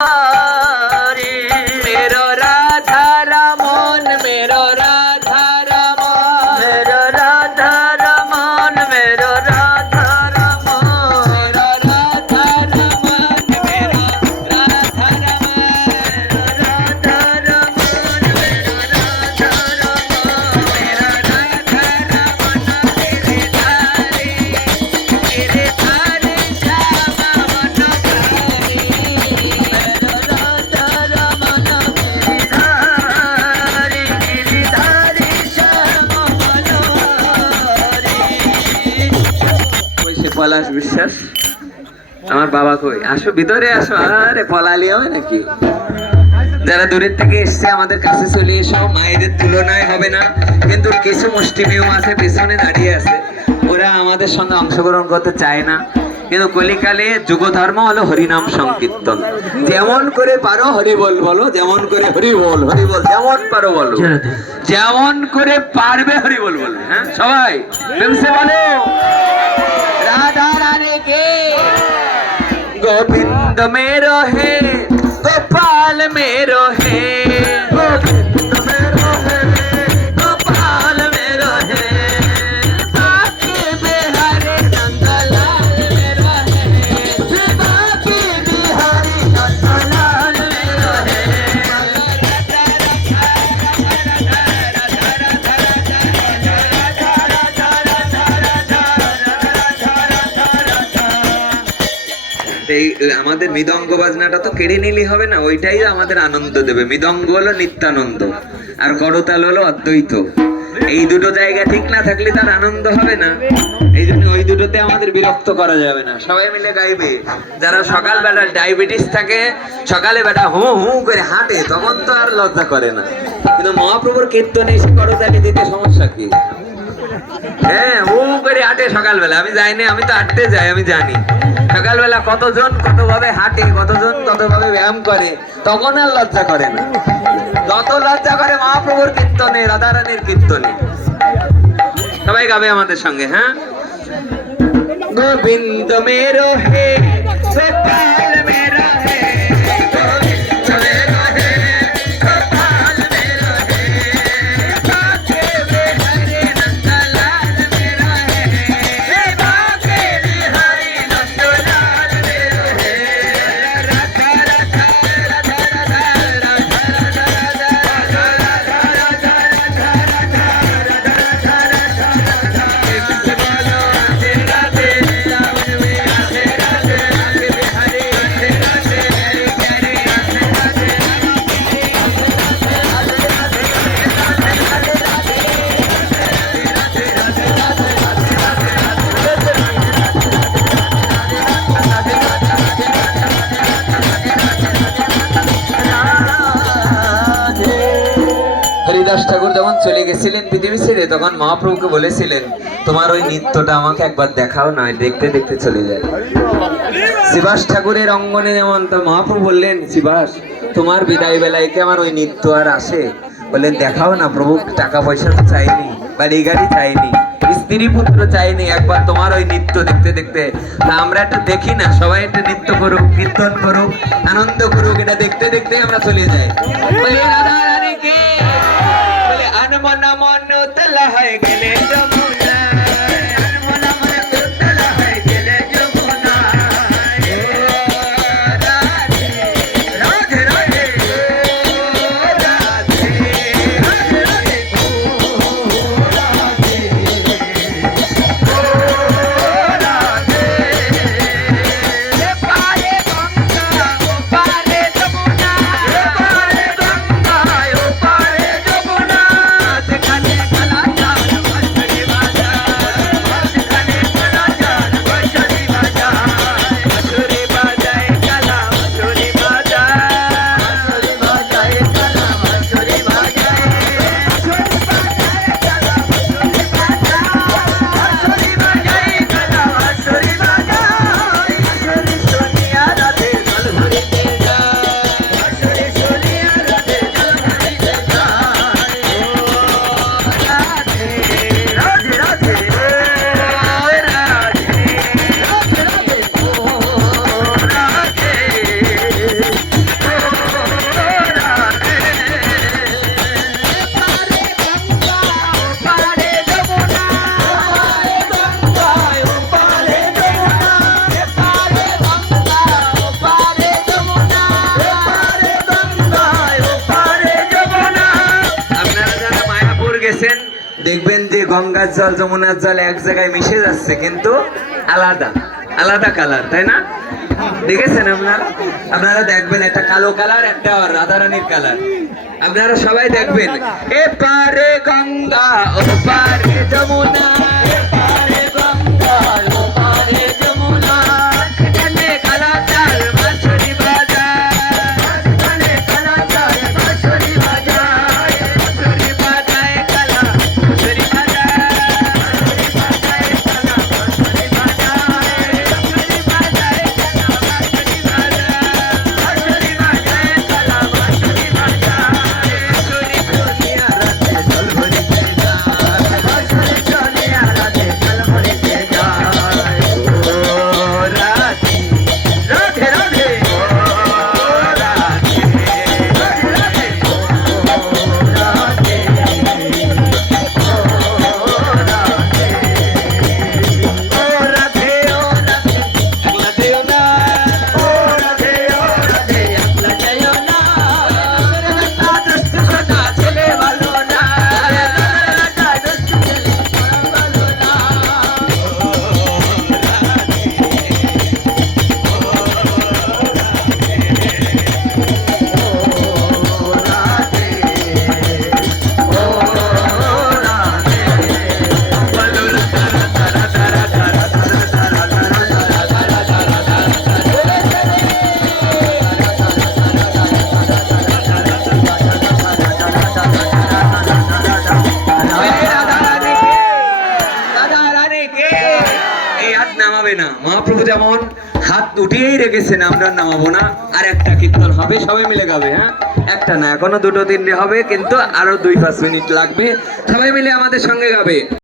मेरो राधा रमन मेरो राधा रमन मेरो राधा रमन मेरो राधा रमन मेरो राधा रमन मेरो राधा रमन राधा रमन मेरो राधा रमन मेरो राधा रमन तेरे धारे श्यामा मनोहारी পলাশ বিশ্বাস আমার বাবা কই আসো ভিতরে আসো আরে পলালি হবে নাকি যারা দূরের থেকে এসছে আমাদের কাছে চলে এসো মায়েদের তুলনায় হবে না কিন্তু কিছু মুষ্টিমেয় আছে পেছনে দাঁড়িয়ে আছে ওরা আমাদের সঙ্গে অংশগ্রহণ করতে চায় না কিন্তু কলিকালে যুগ ধর্ম হলো হরিনাম সংকীর্তন যেমন করে পারো হরি বল বলো যেমন করে হরি বল যেমন পারো বলো যেমন করে পারবে হরি বল বলো হ্যাঁ সবাই প্রেমসে বলো राधा रानी के गोविंद मेरो है गोपाल मेरो है गोविंद मेरो है गोपाल मेरो है बाकी बिहारी नंदलाल मेरो है बाकी बिहारी नंदलाल मेरो है আমাদের মৃদঙ্গ বাজনাটা তো কেড়ে নিলে হবে না ওইটাই আমাদের আনন্দ দেবে মৃদঙ্গ হলো নিত্যানন্দ আর করতাল হলো অদ্বৈত এই দুটো জায়গা ঠিক না থাকলে তার আনন্দ হবে না এই জন্য ওই দুটোতে আমাদের বিরক্ত করা যাবে না সবাই মিলে গাইবে যারা সকালবেলা ডায়াবেটিস থাকে সকালে বেটা হু হু করে হাঁটে তখন তো আর লজ্জা করে না কিন্তু মহাপ্রভুর কীর্তনে এসে করতালি দিতে সমস্যা কি হ্যাঁ হু করে হাঁটে সকালবেলা আমি যাইনি আমি তো হাঁটতে যাই আমি জানি সকালবেলা কতজন কতভাবে হাঁটে কতজন কতভাবে ব্যায়াম করে তখন আর লজ্জা করে না যত লজ্জা করে মহাপ্রভুর কীর্তনে রাধারানীর কীর্তনে সবাই গাবে আমাদের সঙ্গে হ্যাঁ গোবিন্দ মেরো হে গোপাল মেরা হে গোবিন্দ মেরো হে গোপাল মেরা হে বাকে বিহারি নন্দলাল মেরা হে বাকে বিহারি নন্দলাল মেরা হে রাধা রাধা রাধা রাধা হরিদাস ঠাকুর যখন চলে গেছিলেন পৃথিবী ছেড়ে তখন মহাপ্রভুকে বলেছিলেন তোমার ওই নৃত্যটা আমাকে একবার দেখাও না দেখতে দেখতে চলে যায় শিবাস ঠাকুরের অঙ্গনে যেমন তো মহাপ্রভু বললেন শিবাস তোমার বিদায় বেলায় কি আমার ওই নৃত্য আর আসে বললেন দেখাও না প্রভু টাকা পয়সা তো চাইনি বাড়ি গাড়ি চাইনি স্ত্রী পুত্র চাইনি একবার তোমার ওই নৃত্য দেখতে দেখতে আমরা একটু দেখি না সবাই একটু নৃত্য করুক কীর্তন করুক আনন্দ করুক এটা দেখতে দেখতে আমরা চলে যাই বলে রাধা রানীকে বলে আনমন মন তলা হয়ে গেলে যমুনা আনমন মন তলা হয়ে গেলে যমুনা রাধে রাধে রাধে রাধে গঙ্গার জল যমুনার জল এক জায়গায় মিশে যাচ্ছে, কিন্তু আলাদা আলাদা কালার, তাই না? দেখেছেন আপনারা? আপনারা দেখবেন একটা কালো কালার, একটা রাধারানীর কালার। আপনারা সবাই দেখবেন, এপারে গঙ্গা ওপারে যমুনা, এপারে গঙ্গা ওপারে যমুনা, এখানে কালাচার বাঁশরি বাজায়, এখানে কালাচার বাঁশরি বাজায়, বাঁশরি বাজায় কালা, বাঁশরি বাজায়, বাঁশরি বাজায় কালা, বাঁশরি বাজায়, বাঁশরি বাজায় কালা, বাঁশরি বাজায়, বাঁশরি বাজায় কালা, বাঁশরি নামাবে না। মহাপ্রভু যেমন হাত উঠিয়েই রেখেছেন, আমরা নামাবো না। আর একটা কীর্তন হবে, সবাই মিলে গাবে। হ্যাঁ, একটা না, এখনো দুটো তিনটে হবে, কিন্তু আরো 2-5 মিনিট লাগবে। সবাই মিলে আমাদের সঙ্গে গাবে।